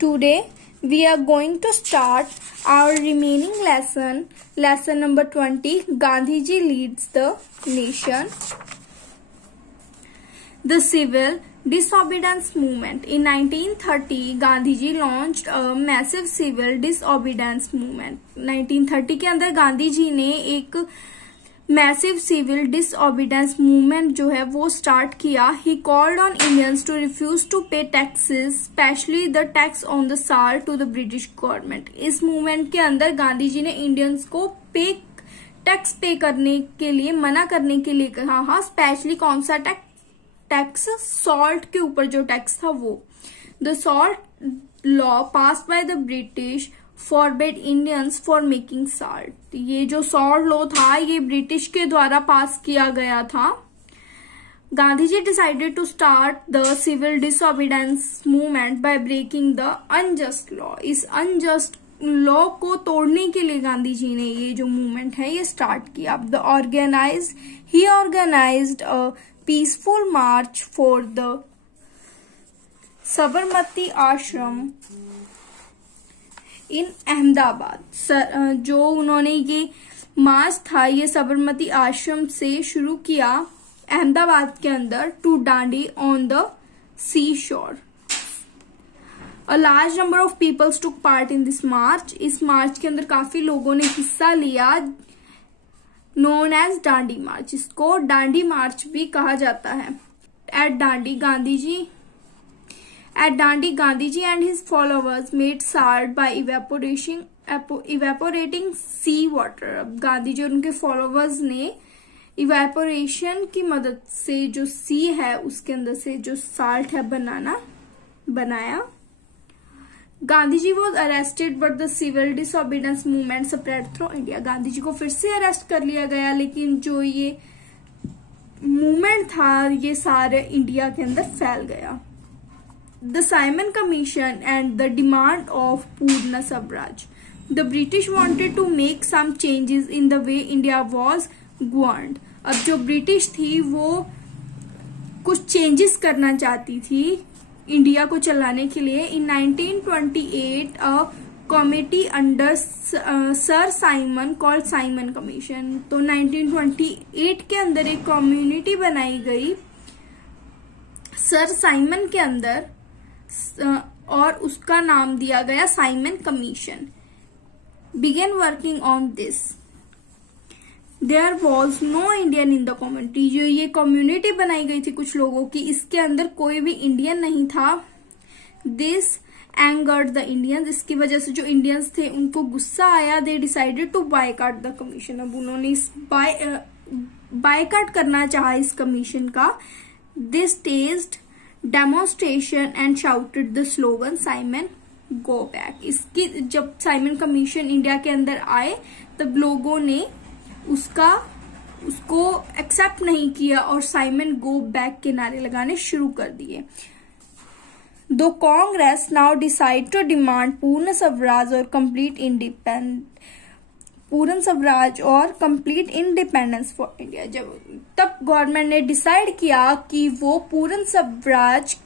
Today we are going to start our remaining lesson number 20. Gandhiji leads the nation. The civil disobedience movement. In 1930, Gandhiji launched a massive civil disobedience movement. 1930 के अंदर गांधी जी ने एक massive civil disobedience movement जो है वो start किया. He called on Indians to refuse to pay taxes, specially the tax on the salt, to the British government. इस movement के अंदर गांधी जी ने इंडियंस को टैक्स पे करने के लिए मना करने के लिए कहा. हाँ, स्पेशली कौन सा टैक्स? सॉल्ट के ऊपर जो टैक्स था वो. The salt law passed by the British forbid Indians for making salt. ये जो सॉल्ट लॉ था ये ब्रिटिश के द्वारा पास किया गया था. Gandhi ji decided to start the civil disobedience movement by breaking the unjust law. इस अनजस्ट लॉ को तोड़ने के लिए गांधी जी ने ये जो मूवमेंट है ये स्टार्ट किया. He organized a peaceful march for the Sabarmati Ashram in Ahmedabad. जो उन्होंने ये मार्च था ये साबरमती आश्रम से शुरू किया अहमदाबाद के अंदर, to Dandi on the sea shore. A large number of peoples took part in this march. इस मार्च के अंदर काफी लोगों ने हिस्सा लिया. नोन एज डांडी मार्च, इसको डांडी मार्च भी कहा जाता है. At Dandi Gandhiji and his followers made salt by evaporating sea water. अब गांधी जी और उनके फॉलोवर्स ने इवेपोरेशन की मदद से जो सी है उसके अंदर से जो साल्ट है बनाया. Gandhi ji was arrested but the civil disobedience movement spread through India. Gandhi ji को फिर से अरेस्ट कर लिया गया, लेकिन जो ये मूवमेंट था ये सारे इंडिया के अंदर फैल गया. The Simon Commission and the demand of Purna Swaraj. The British wanted to make some changes in the way India was governed. अब जो ब्रिटिश थी वो कुछ चेंजेस करना चाहती थी इंडिया को चलाने के लिए. In 1928 a committee under Sir Simon called Simon Commission. तो 1928 के अंदर एक कम्युनिटी बनाई गई सर साइमन के अंदर और उसका नाम दिया गया Simon commission. Began working on this. There was no Indian in the community. जो ये कम्युनिटी बनाई गई थी कुछ लोगों की, इसके अंदर कोई भी इंडियन नहीं था. This angered the Indians. इसकी वजह से जो इंडियंस थे उनको गुस्सा आया. They decided to boycott the commission. अब उन्होंने इस बायकॉट करना चाहा इस कमीशन का. They staged demonstration and shouted the slogan Simon go back. इसकी जब साइमन कमीशन इंडिया के अंदर आए तब लोगों ने उसको एक्सेप्ट नहीं किया और साइमन गो बैक के नारे लगाने शुरू कर दिए. दो Congress now decide to demand Purna Swaraj or complete independence for India. तब गवर्नमेंट ने डिसाइड किया कि वो पूर्ण स्वराज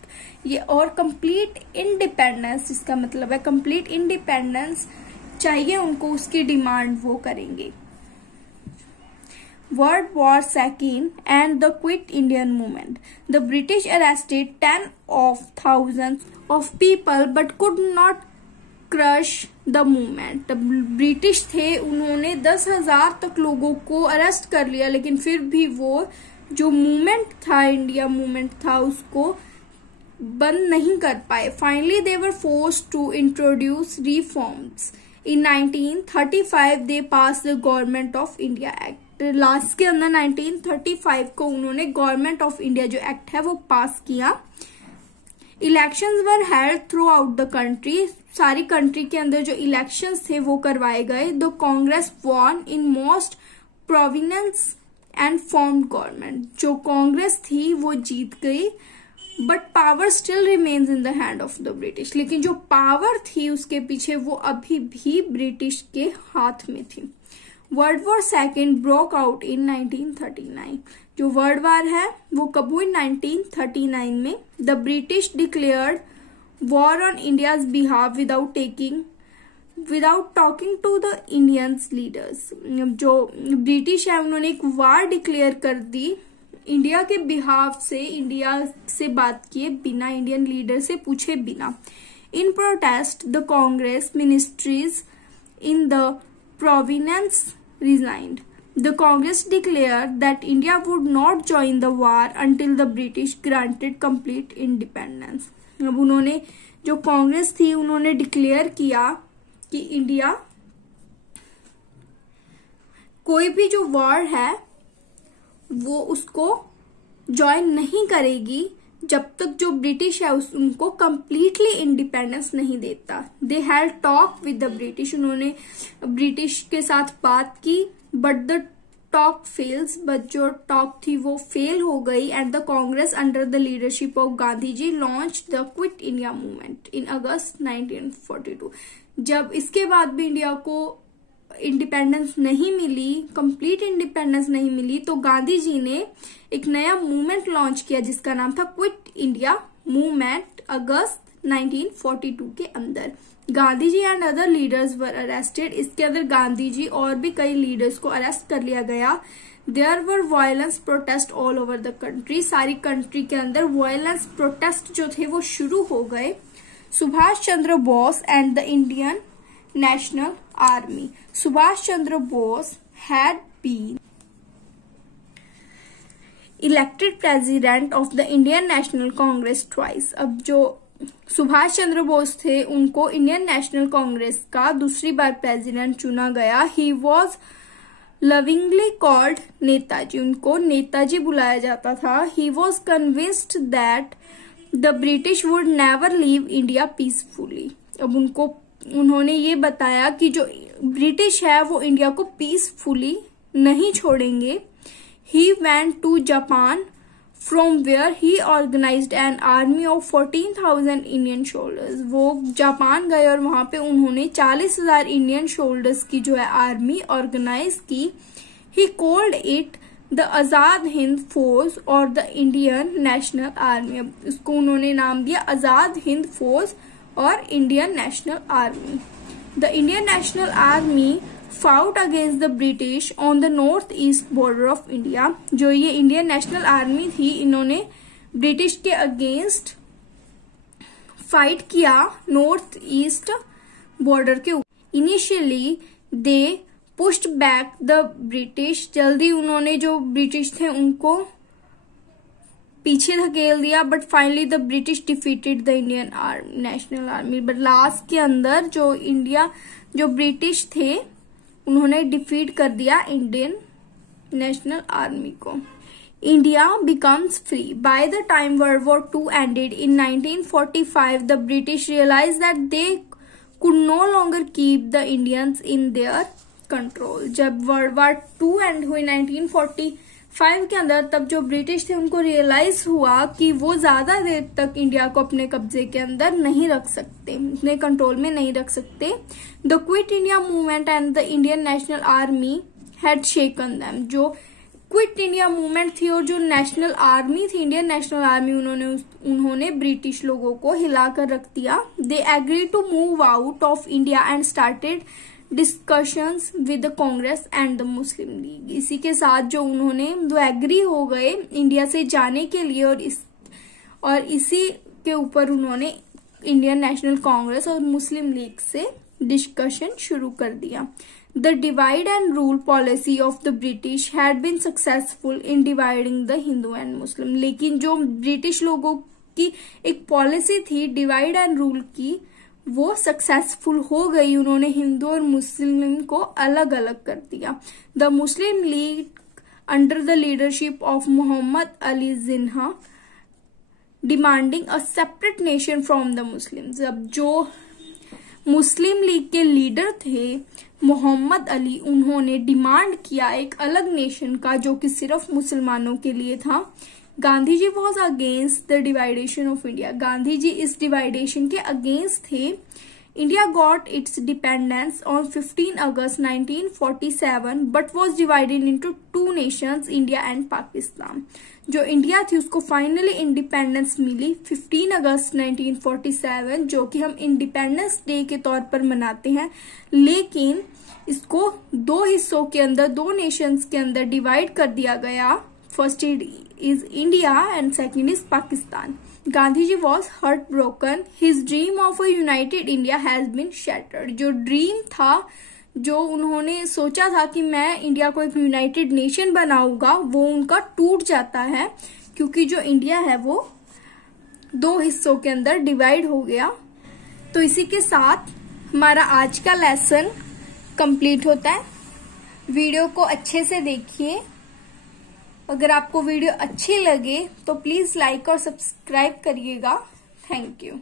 ये और कंप्लीट इंडिपेंडेंस, इसका मतलब है कंप्लीट इंडिपेंडेंस चाहिए उनको, उसकी डिमांड वो करेंगे. World War II and the Quit Indian Movement. The British arrested 10 of thousands of people but could not crush the movement. British थे, उन्होंने 10,000 तक लोगों को अरेस्ट कर लिया, लेकिन फिर भी वो जो मूवमेंट था, इंडिया मूवमेंट था, उसको बंद नहीं कर पाए. Finally they were forced to introduce reforms. In 1935 they pass the Government of India Act. Last के अंदर 1935 को उन्होंने गवर्नमेंट ऑफ इंडिया जो एक्ट है वो पास किया. Elections were held throughout the country. सारी कंट्री के अंदर जो इलेक्शंस थे वो करवाए गए. The Congress won in most provinces and formed government. जो कांग्रेस थी वो जीत गई, but power still remains in the hand of the British. लेकिन जो पावर थी उसके पीछे वो अभी भी ब्रिटिश के हाथ में थी. World war second broke out in 1939. जो वर्ल्ड वार है वो कब हुई? 1939 में. The British declared war on India's behalf without talking to the Indians leaders. जो ब्रिटिश है उन्होंने एक वार डिक्लेयर कर दी इंडिया के बिहाफ से, इंडिया से बात किए बिना, इंडियन लीडर से पूछे बिना। In protest the Congress ministries in the provinces resigned. The Congress declare that India would not join the war until the British granted complete independence. अब उन्होंने, जो कांग्रेस थी, उन्होंने डिक्लेयर किया कि इंडिया कोई भी जो वॉर है वो उसको ज्वाइन नहीं करेगी जब तक जो ब्रिटिश है उनको कंप्लीटली इंडिपेंडेंस नहीं देता। They had talk with the British. उन्होंने ब्रिटिश के साथ बात की, but the talk fails. But जो टॉक थी वो फेल हो गई। And the Congress under the leadership of Gandhi ji launch the quit India movement in August 1942। जब इसके बाद भी इंडिया को इंडिपेंडेंस नहीं मिली, कंप्लीट इंडिपेंडेंस नहीं मिली, तो गांधी जी ने एक नया मूवमेंट लॉन्च किया जिसका नाम था क्विट इंडिया मूवमेंट, अगस्त 1942 के अंदर। Gandhi ji and other leaders were arrested. इसके अंदर गांधी जी और भी कई लीडर्स को अरेस्ट कर लिया गया। There were violence protest all over the country. सारी कंट्री के अंदर वायलेंस प्रोटेस्ट जो थे वो शुरू हो गए। Subhash Chandra Bose and the Indian National Army. Subhash Chandra Bose had been elected president of the Indian National Congress twice। अब जो सुभाष चंद्र बोस थे उनको इंडियन नेशनल कांग्रेस का दूसरी बार प्रेसिडेंट चुना गया। He was lovingly called Netaji. उनको नेताजी बुलाया जाता था। He was convinced that the British would never leave India peacefully। अब उन्होंने ये बताया कि जो ब्रिटिश है वो इंडिया को पीसफुली नहीं छोड़ेंगे। He went to Japan from where he organised an army of 14,000 Indian soldiers. वो जापान गए और वहां पे उन्होंने 40,000 इंडियन सोल्जर्स की जो है आर्मी ऑर्गेनाइज की। He called it the Azad Hind force और द इंडियन नेशनल आर्मी। अब इसको उन्होंने नाम दिया आजाद हिंद फोर्स और Indian National army. The Indian National army fought against the British on the north east border of India. जो ये इंडियन नेशनल आर्मी थी, इन्होंने ब्रिटिश के अगेंस्ट फाइट किया नॉर्थ ईस्ट बॉर्डर के ऊपर। Initially they pushed back the British. जल्दी उन्होंने जो ब्रिटिश थे उनको पीछे धकेल दिया। But finally the British defeated the Indian National Army. But last के अंदर जो ब्रिटिश थे उन्होंने डिफीट कर दिया इंडियन नेशनल आर्मी को। India becomes free. By the time World War 2 ended in 1945 the British realise that they could no longer keep the Indians in their control. जब World War 2 end हुई 1945 के अंदर, तब जो British थे उनको realise हुआ कि वो ज्यादा देर तक इंडिया को अपने कब्जे के अंदर नहीं रख सकते, अपने कंट्रोल में नहीं रख सकते। The quit India Movement and the Indian National Army had shaken them. जो क्विट इंडिया मूवमेंट थी और जो नेशनल आर्मी थी, इंडियन नेशनल आर्मी, उन्होंने ब्रिटिश लोगों को हिलाकर रख दिया। They agree to move out of India and started discussions with the Congress and the Muslim League. इसी के साथ जो एग्री हो गए इंडिया से जाने के लिए, और इसी के ऊपर उन्होंने इंडियन नेशनल कांग्रेस और मुस्लिम लीग से डिस्कशन शुरू कर दिया। The divide and rule policy of the British had been successful in dividing the Hindu and Muslim. लेकिन जो ब्रिटिश लोगों की एक पॉलिसी थी डिवाइड एंड रूल की, वो सक्सेसफुल हो गई। उन्होंने हिंदू और मुस्लिम को अलग अलग कर दिया। The Muslim League under the leadership of Mohammad Ali Jinnah demanding a separate nation from the Muslims. अब जो मुस्लिम लीग के लीडर थे मोहम्मद अली, उन्होंने डिमांड किया एक अलग नेशन का जो कि सिर्फ मुसलमानों के लिए था। Gandhi ji was against the divideation of India. Gandhi ji इस डिवाइडेशन के अगेंस्ट थे। India got its independence on 15 August 1947 but was divided into two nations, India and Pakistan. जो इंडिया थी उसको फाइनली इंडिपेंडेंस मिली 15 अगस्त 1947, जो कि हम इंडिपेंडेंस डे के तौर पर मनाते हैं, लेकिन इसको दो हिस्सों के अंदर, दो नेशंस के अंदर डिवाइड कर दिया गया. First is India and second is Pakistan. Gandhi was heartbroken. His dream of a united India has been shattered. जो ड्रीम था, जो उन्होंने सोचा था कि मैं इंडिया को एक यूनाइटेड नेशन बनाऊंगा, वो उनका टूट जाता है, क्योंकि जो इंडिया है वो दो हिस्सों के अंदर डिवाइड हो गया. तो इसी के साथ हमारा आज का लेसन कंप्लीट होता है. वीडियो को अच्छे से देखिए. अगर आपको वीडियो अच्छी लगे तो प्लीज लाइक और सब्सक्राइब करिएगा. Thank you.